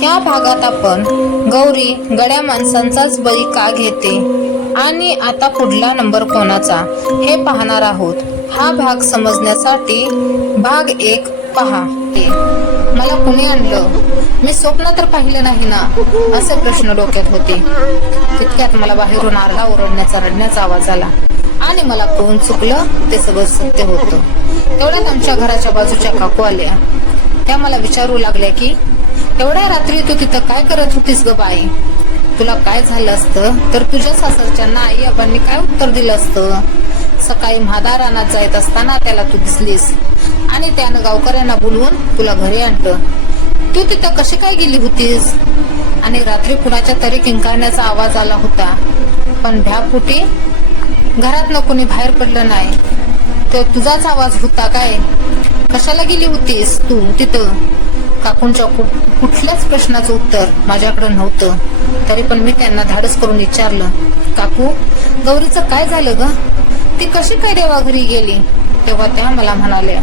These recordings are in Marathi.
ह्या भागात आपण गौरी गड्या माणसांचाच बळी का घेते आणि आता पुढला नंबर कोणाचा हे पाहणार आहोत. हा भाग समजण्यासाठी भाग 1 पहा. मला कुणी आणलं? मी स्वप्न तर पाहिलं नाही ना, असे प्रश्न डोक्यात होते. तितक्यात मला बाहेरून आरडा ओरडण्याचा रडण्याचा आवाज आला आणि मला कोण चुकलं ते सगळं सत्य होतं. तेवढ्यात आमच्या घराच्या बाजूच्या काकू आल्या. त्या मला विचारू लागल्या की एवढ्या रात्री तू तिथं काय करत होतीस ग बाई? तुला काय झालं असतं तर तुझ्या सासरच्यांना आई आबांनी काय उत्तर दिलं असतं? सकाळी म्हादा रानात जात असताना त्याला तू दिसलीस आणि त्यानं गावकऱ्यांना बोलवून तुला घरी आणलं. तू तिथं कशी काय गेली होतीस? आणि रात्री कुणाच्या तरी किंकाळण्याचा आवाज आला होता, पण भ्यापोटी घरात कोणी बाहेर पडलं नाही. तो तुझाच आवाज होता काय? कशाला गेली होतीस तू तिथं? काकूंच्या कुठल्याच प्रश्नाचं उत्तर माझ्याकडे नव्हतं. तरी पण मी त्यांना धाडस करून विचारलं, काकू गौरीचं काय झालं ग? ती कशी काय देवा घरी गेली? तेव्हा त्या मला म्हणाल्या,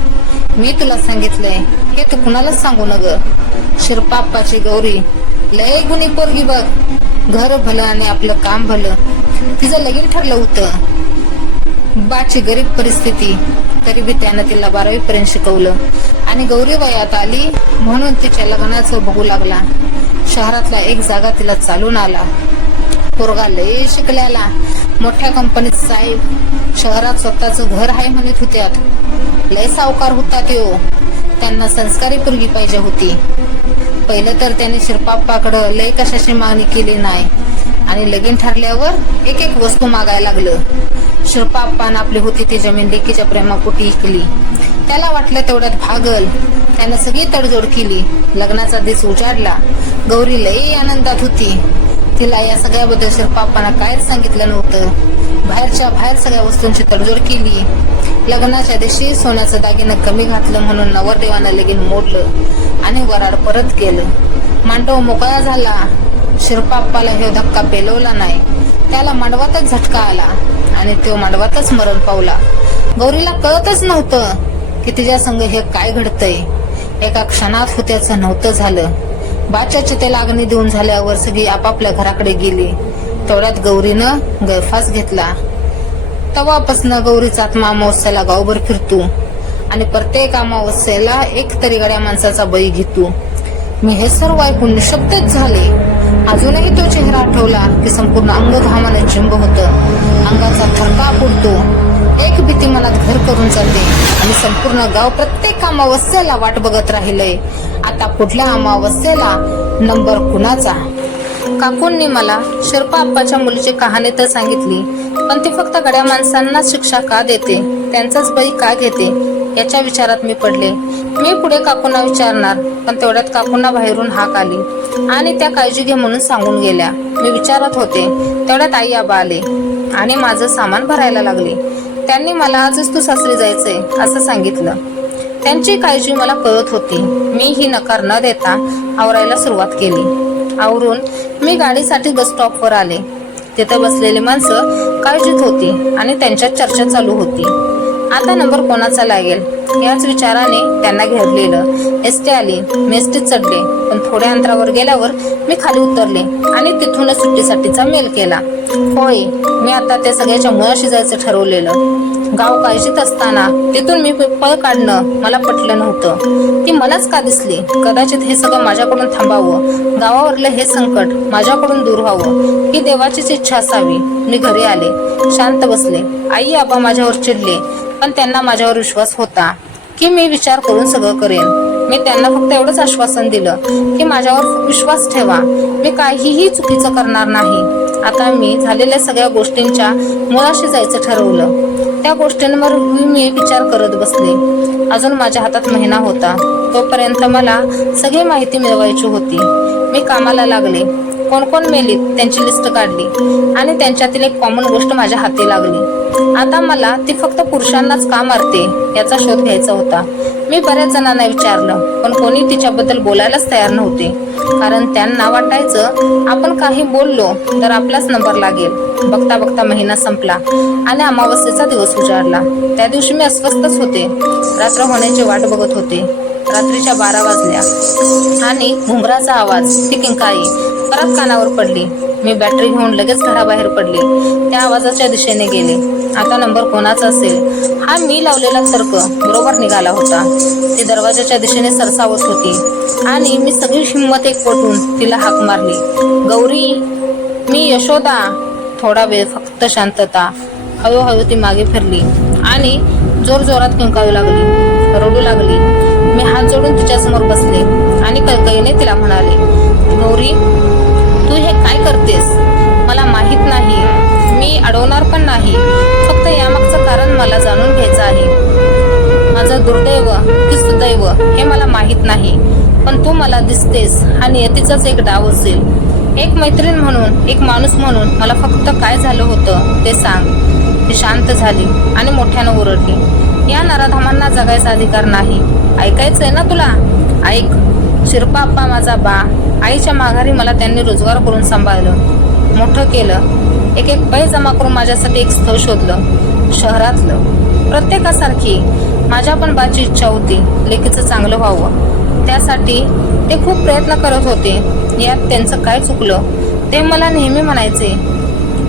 मी तुला सांगितलंय हे तू कुणालाच सांगू न ग. शिरपाप्पाची गौरी लय गुणी पोरगी बघ. घर भलं आणि आपलं काम भलं. तिचं लगीन ठरलं होतं. बाची गरीब परिस्थिती, तरी बी त्यानं तिला 12वी पर्यंत शिकवलं आणि गौरी वयात आली म्हणून तिच्या लग्नाचं बघू लागला. शहरातला एक जागा तिला चालून आला. पोरगा लय शिकल्याला, मोठ्या कंपनीत साहेब, शहरात स्वतःचं घर आहे म्हणत होत्यात. लय सावकार होता त्यो. त्यांना संस्कारी पोरगी पाहिजे होती. पहिलं तर त्याने शिरपाप्पाकडं लय कशाची मागणी केली नाही आणि लगीन ठरल्यावर एक एक वस्तू मागायला लागलं. शिरपाप्पानं आपली होती ती जमीन लेकीच्या प्रेमापोटी विकली. त्याला वाटलं तेवढ्यात भागल. त्यानं सगळी तडजोड केली. लग्नाचा दिवस उजाडला. गौरी लई आनंदात होती. तिला या सगळ्याबद्दल शिरपाप्पानं काहीच सांगितलं नव्हतं. बाहेरच्या बाहेर सगळ्या वस्तूंची तडजोड केली. लग्नाच्या दिवशी सोन्याचं दागिनं कमी घातलं म्हणून नवरदेवानं लगीन मोडलं आणि वराड परत गेलं. मांडव मोकळा झाला. शिरपाप्पाला हे धक्का पेलवला नाही. त्याला मांडवातच झटका आला आणि तो मांडवातच मरण पावला. गौरीला कळतच नव्हतं की तिच्या संग हे काय घडतंय. एका क्षणात होत्याचं नव्हतं झालं. बाच्या चितेला अग्नी देऊन झाल्यावर सगळी आपापल्या घराकडे गेली. तेवढ्यात गौरीनं गैरफास घेतला. तेव्हापासनं गौरीचा आत्मा अमावस्येला गावभर फिरतो आणि प्रत्येक अमावस्येला एक तरी गड्या माणसाचा बळी घेतो. मी हे सर्व ऐकून निशब्दच झाले. अजूनही तो चेहरा आठवला की संपूर्ण अंग घामाने चिंब होतं. अंगाचा थरकाप उडतो. एक भीती मनात घर करून जाते आणि संपूर्ण गाव प्रत्येक अमावस्येला वाट बघत राहिलंय. आता पुढल्या अमावस्येला नंबर कुणाचा? काकूंनी मला शिरपाप्पाच्या मुलीची कहाणी तर सांगितली, पण ती फक्त गड्या माणसांना शिक्षा का देते, त्यांचाच बळी का घेते याच्या विचारात मी पडले. मी पुढे काकूंना विचारणार, पण तेवढ्यात काकूंना बाहेरून हाक आली आणि त्या काळजी घे म्हणून सांगून गेल्या. मी विचारत होते तेवढ्यात आई आबा आले आणि माझं सामान भरायला लागले. त्यांनी मला आजच तू सासरी जायचंय असं सांगितलं. त्यांची काळजी मला कळत होती. मी ही नकार न देता आवरायला सुरुवात केली. आवरून मी गाडीसाठी बस स्टॉपवर आले. तिथे बसलेली माणसं काळजीत होती आणि त्यांच्यात चर्चा चालू होती. आता नंबर कोणाचा लागेल याच विचाराने त्यांना घेरलेलं. एसटी आली. मी एसटीत चढले, पण थोड्या अंतरावर गेल्यावर मी खाली उतरले आणि तिथूनच सुट्टीसाठीचा मेल केला. होय, मी आता त्या सगळ्याच्या मुळाशी जायचं ठरवलेलं. गाव काळजीत असताना तिथून मी पळ काढणं मला पटलं नव्हतं. ती मलाच का दिसली? कदाचित हे सगळं माझ्याकडून थांबावं, गावावरलं हे संकट माझ्याकडून दूर व्हावं ही देवाचीच इच्छा असावी. मी घरी आले, शांत बसले. आई आबा माझ्यावर चिडले, पण त्यांना माझ्यावर विश्वास होता की मी विचार करून सगळं करेन. मी त्यांना फक्त एवढंच आश्वासन दिलं की माझ्यावर विश्वास ठेवा, मी काहीही चुकीचं करणार नाही. आता मी झालेल्या सगळ्या गोष्टींच्या मुळाशी जायचं ठरवलं. त्या गोष्टींवर मी विचार करत बसले. अजून माझ्या हातात महिना होता. तोपर्यंत मला सगळी माहिती मिळवायची होती. मी कामाला लागले. कोण कोण मेलीत त्यांची लिस्ट काढली आणि त्यांच्यातील एक कॉमन गोष्ट माझ्या हाती लागली. आता मला ती फक्त पुरुषांनाच का मारते याचा शोध घ्यायचा होता. मी बऱ्याच जणांना विचारलं, पण कोणी तिच्याबद्दल बोलायलाच तयार नव्हते. कारण त्यांना वाटायचं आपण काही बोललो तर आपलाच नंबर लागेल. बघता बघता महिना संपला आणि अमावस्येचा दिवस उजाडला. त्या दिवशी मी अस्वस्थच होते. रात्र होण्याची वाट बघत होते. रात्रीच्या 12 वाजल्या आणि घुंगराचा आवाज, ती किंकाळी परत कानावर पडली. मी बॅटरी घेऊन लगेच घराबाहेर पडले. त्या आवाजाच्या दिशेने गेले. आता नंबर कोणाचा असेल हा मी लावलेला तर्क बरोबर निघाला होता. ती दरवाजाच्या दिशेने सरसावत होती आणि मी सगळी हिंमत एकवटून तिला हाक मारली, गौरी, मी यशोदा. थोडा वेळ फक्त शांतता. हळूहळू ती मागे फिरली आणि जोरजोरात किंकाळू लागली, रडू लागली. मी हात जोडून तिच्यासमोर बसले आणि कळकळीने तिला म्हणाले, गौरी, तू हे काय करतेस? मला माहित नाही. मी अडवणार पण नाही. फक्त यामागचं कारण मला जाणून घ्यायचं आहे. माझं दुर्दैव की सुदैव हे मला माहित नाही, पण तू मला दिसतेस हा नियतीचाच एक डाव असेल. एक मैत्रीण म्हणून, एक माणूस म्हणून मला फक्त काय झालं होतं ते सांग. ती शांत झाली आणि मोठ्यानं ओरडली, या नराधामांना जगायचा अधिकार नाही. ऐकायचंय ना तुला? ऐक. शिरपा आप्पा माझा बा. आईच्या माघारी मला त्यांनी रोजगार करून सांभाळलं, मोठं केलं. एक एक पै जमा करून माझ्यासाठी एक स्थळ शोधलं, शहरातलं. प्रत्येकासारखी माझ्या पण बाची इच्छा होती लेकीचं चांगलं व्हावं. त्यासाठी ते खूप प्रयत्न करत होते. यात त्यांचं काय चुकलं ते मला नेहमी म्हणायचे,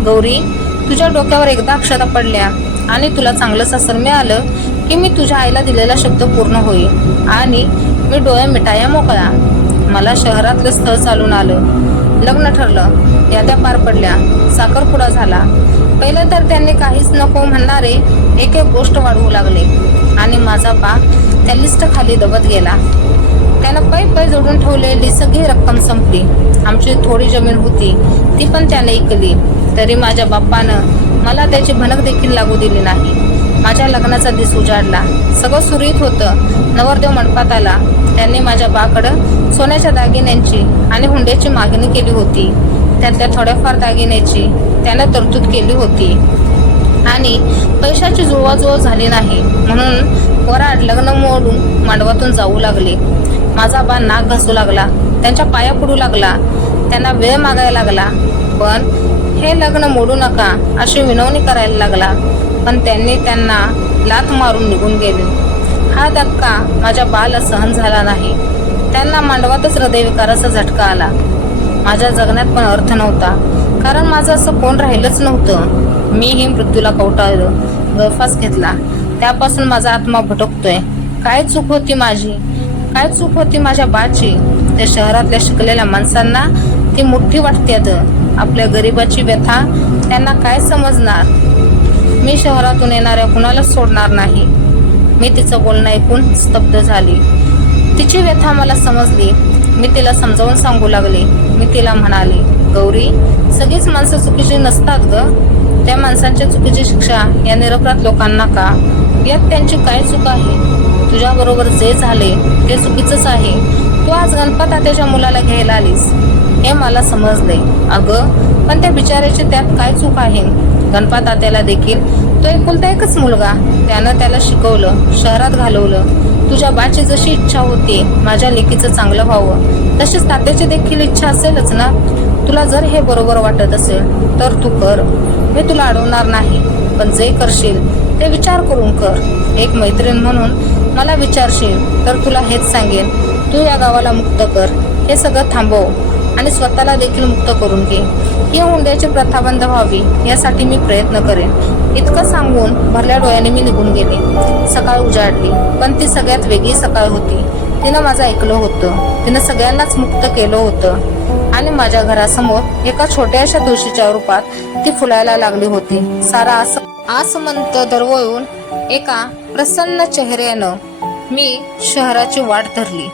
गौरी, तुझ्या डोक्यावर एकदा अक्षता पडल्या आणि तुला चांगलं सासर मिळालं की मी तुझ्या आईला दिलेला शब्द पूर्ण होईल आणि मी डोळ्या मिटाया मोकळा. मला शहरातलं स्थळ चालून आलं. लग्न ठरलं. याद्या पार पडल्या. साखरपुडा झाला. पहिलं तर त्यांनी काहीच नको म्हणणारे एक एक गोष्ट वाढवू लागले आणि माझा बा त्या लिस्ट खाली दबत गेला. त्यानं पै जोडून ठेवलेली सगळी रक्कम संपली. आमची थोडी जमीन होती ती पण त्याने ऐकली. तरी माझ्या बाप्पानं मला त्याची भनक देखील लागू दिली नाही. माझ्या लग्नाचा दिस उजाडला. सगळं सुरळीत होतं. नवरदेव मंडपात आला. त्यांनी माझ्या बाकडं सोन्याच्या दागिन्यांची आणि हुंड्याची मागणी केली होती. त्यातल्या थोड्याफार दागिन्याची त्यानं तरतूद केली होती आणि पैशाची जुळवाजुळव झाली नाही म्हणून वराड लग्न मोडून मांडवातून जाऊ लागले. माझा बा नाक घासू लागला. त्यांच्या पाया पडू लागला. त्यांना वेळ मागायला लागला. पण हे लग्न मोडू नका अशी विनवणी करायला लागला. पण त्यांनी त्यांना लाथ मारून निघून गेले. हा धक्का माझ्या बाला सहन झाला नाही. त्यांना मांडवातच हृदयविकाराचा झटका आला. माझ्या जगण्यात पण अर्थ नव्हता, कारण माझं असं कोण राहिलंच नव्हतं. मीही मृत्यूला कवटाळलं, गळफास घेतला. त्यापासून माझा आत्मा भटकतोय. काय चूक होती माझी? काय चूक होती माझ्या बाची? त्या शहरातल्या शिकलेल्या माणसांना ती मोठी वाटत्यात. आपल्या गरिबाची व्यथा त्यांना काय समजणार? मी शहरातून येणाऱ्या कुणालाच सोडणार नाही. मी तिचं बोलणं ऐकून स्तब्ध झाली. तिची व्यथा मला समजली. मी तिला समजावून सांगू लागले. मी तिला म्हणाले, गौरी, सगळीच माणसं चुकीची नसतात ग. त्या माणसांच्या चुकीची शिक्षा या निरपराध लोकांना का? यात त्यांची काय चूक आहे? तुझ्याबरोबर जे झाले ते चुकीचंच आहे. तू आज गणपत आत्याच्या मुलाला घ्यायला आलीस हे मला समजले. अगं, पण त्या बिचाऱ्याची त्यात काय चूक आहे? गणपत आत्याला देखील तो एकुलता एकच मुलगा. त्यानं त्याला शिकवलं, शहरात घालवलं. तुझ्या बाची जशी इच्छा होती माझ्या लेकीचं चांगलं व्हावं, तशीच तात्याची देखील इच्छा असेलच ना. तुला जर हे बरोबर वाटत असेल तर तू कर. मी तुला अडवणार नाही, पण जे करशील ते विचार करून कर. एक मैत्रीण म्हणून मला विचारशील तर तुला हेच सांगेन, तू या गावाला मुक्त कर. हे सगळं थांबव आणि स्वतःला देखील मुक्त करून घे. ही हुंड्याची प्रथा बंद व्हावी यासाठी मी प्रयत्न करेन. इतकं सांगून भरल्या डोळ्याने मी निघून गेले. सकाळ उजाडली, पण ती सगळ्यात वेगळी सकाळ होती. तिनं माझं ऐकलं होतं. तिनं सगळ्यांनाच मुक्त केलं होतं आणि माझ्या घरासमोर एका छोट्याशा तुळशीच्या रूपात ती फुलायला लागली होती. सारा आसमंत दरवळून एका प्रसन्न चेहऱ्यानं मी शहराची वाट धरली.